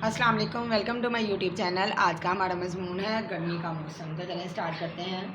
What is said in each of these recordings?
अस्सलाम वालेकुम, welcome to my YouTube channel. आज का हमारा मजमून है गर्मी का मौसम। तो चलें स्टार्ट करते हैं।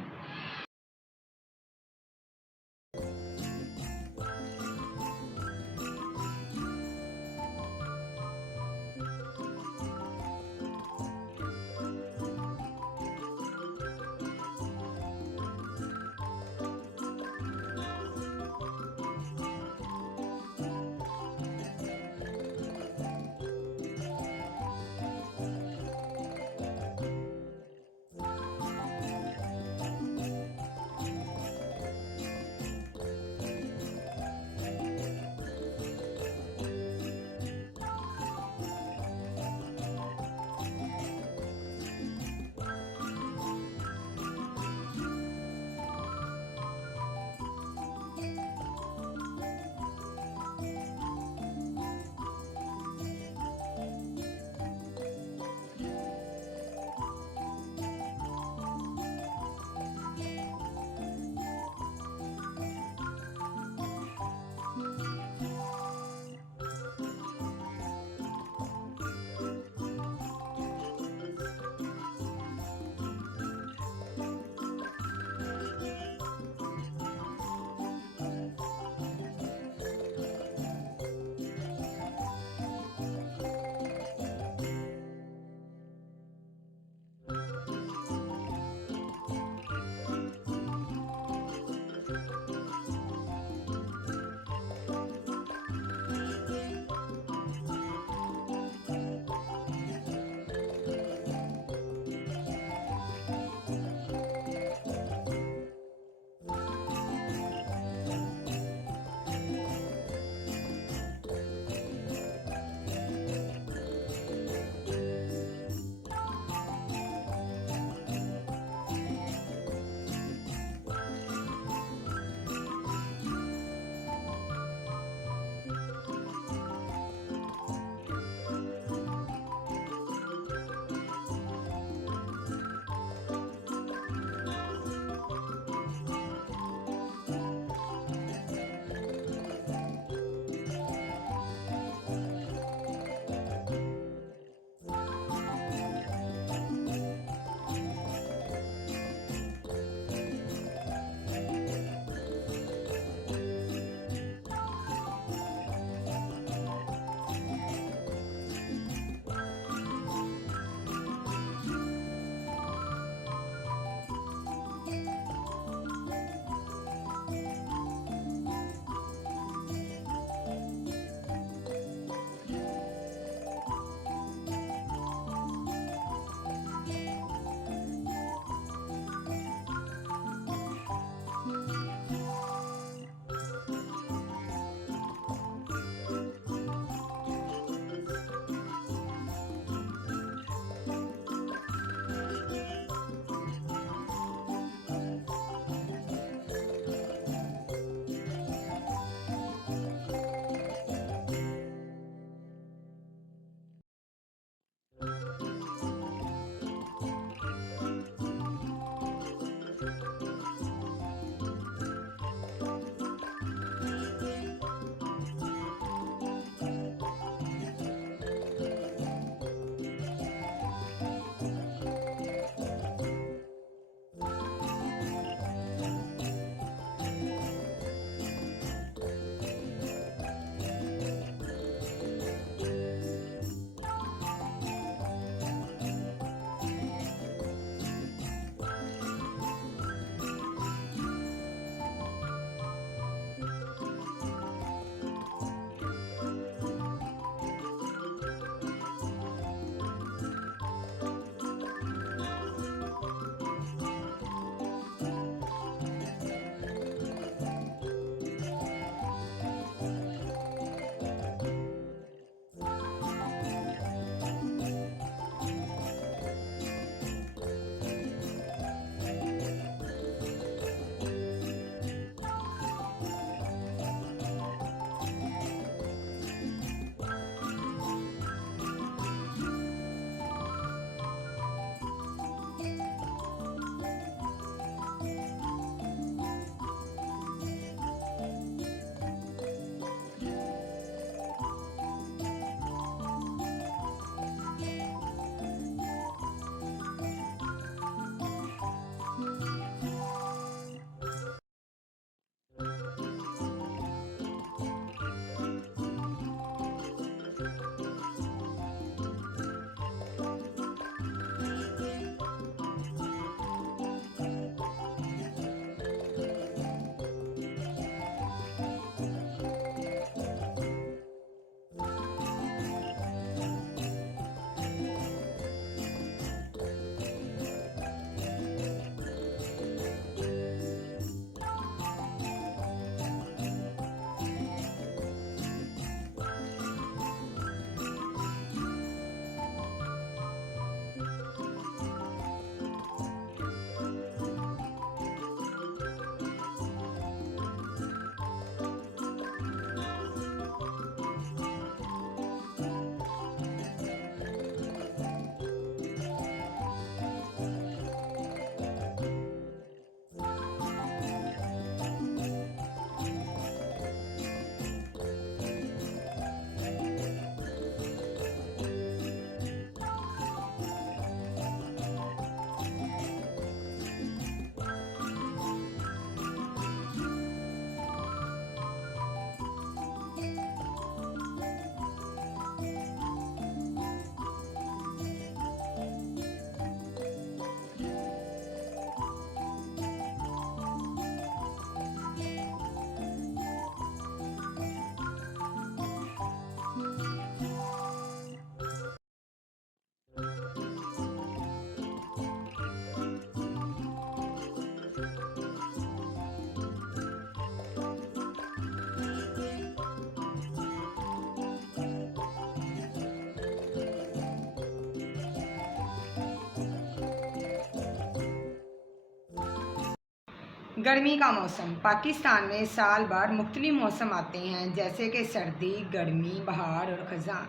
گرمی کا موسم پاکستان میں سال بھر مختلف موسم آتے ہیں، جیسے کہ سردی، گرمی، بہار اور خزاں۔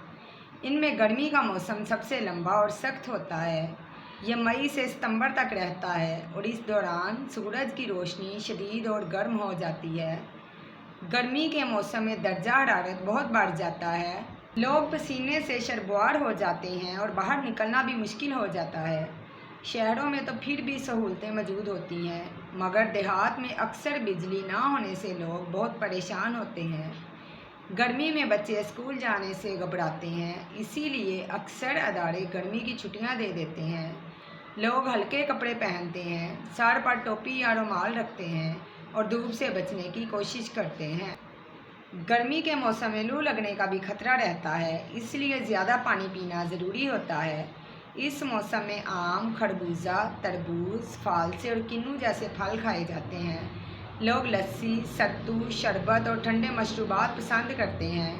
ان میں گرمی کا موسم سب سے لمبا اور سخت ہوتا ہے۔ یہ مئی سے ستمبر تک رہتا ہے اور اس دوران سورج کی روشنی شدید اور گرم ہو جاتی ہے۔ گرمی کے موسم میں درجہ حرارت بہت بڑھ جاتا ہے، لوگ پسینے سے شربوار ہو جاتے ہیں اور باہر نکلنا بھی مشکل ہو جاتا ہے۔ شہروں میں تو پھر بھی سہولتیں موجود ہوتی ہیں، مگر دیہات میں اکثر بجلی نہ ہونے سے لوگ بہت پریشان ہوتے ہیں۔ گرمی میں بچے اسکول جانے سے گھبراتے ہیں، اسی لیے اکثر ادارے گرمی کی چھٹیاں دے دیتے ہیں۔ لوگ ہلکے کپڑے پہنتے ہیں، سر پر ٹوپی یا رومال رکھتے ہیں اور دھوپ سے بچنے کی کوشش کرتے ہیں۔ گرمی کے موسم میں لو لگنے کا بھی خطرہ رہتا ہے، اس لیے زیادہ پانی پینا ضروری ہوتا ہے۔ اس موسم میں آم، خربوزہ، تربوز، فالسے اور کنو جیسے پھل کھائے جاتے ہیں۔ لوگ لسی، ستو، شربت اور ٹھنڈے مشروبات پسند کرتے ہیں۔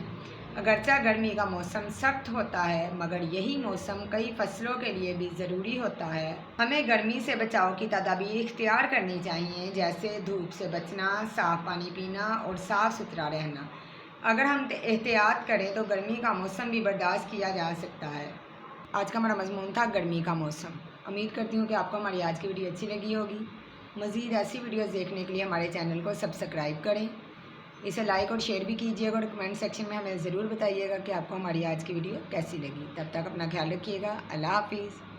اگرچہ گرمی کا موسم سخت ہوتا ہے، مگر یہی موسم کئی فصلوں کے لیے بھی ضروری ہوتا ہے۔ ہمیں گرمی سے بچاؤ کی تدابیر اختیار کرنی چاہیے، جیسے دھوپ سے بچنا، صاف پانی پینا اور صاف ستھرا رہنا۔ اگر ہم احتیاط کریں تو گرمی کا موسم بھی برداشت کیا جا سکتا ہے۔ آج کا ہمارا مضمون تھا گرمی کا موسم۔ امید کرتی ہوں کہ آپ کو ہماری آج کی ویڈیو اچھی لگی ہوگی۔ مزید ایسی ویڈیوز دیکھنے کے لیے ہمارے چینل کو سبسکرائب کریں، اسے لائک اور شیئر بھی کیجیے گا اور کمنٹ سیکشن میں ہمیں ضرور بتائیے گا کہ آپ کو ہماری آج کی ویڈیو کیسی لگی۔ تب تک اپنا خیال رکھیے گا۔ اللہ حافظ۔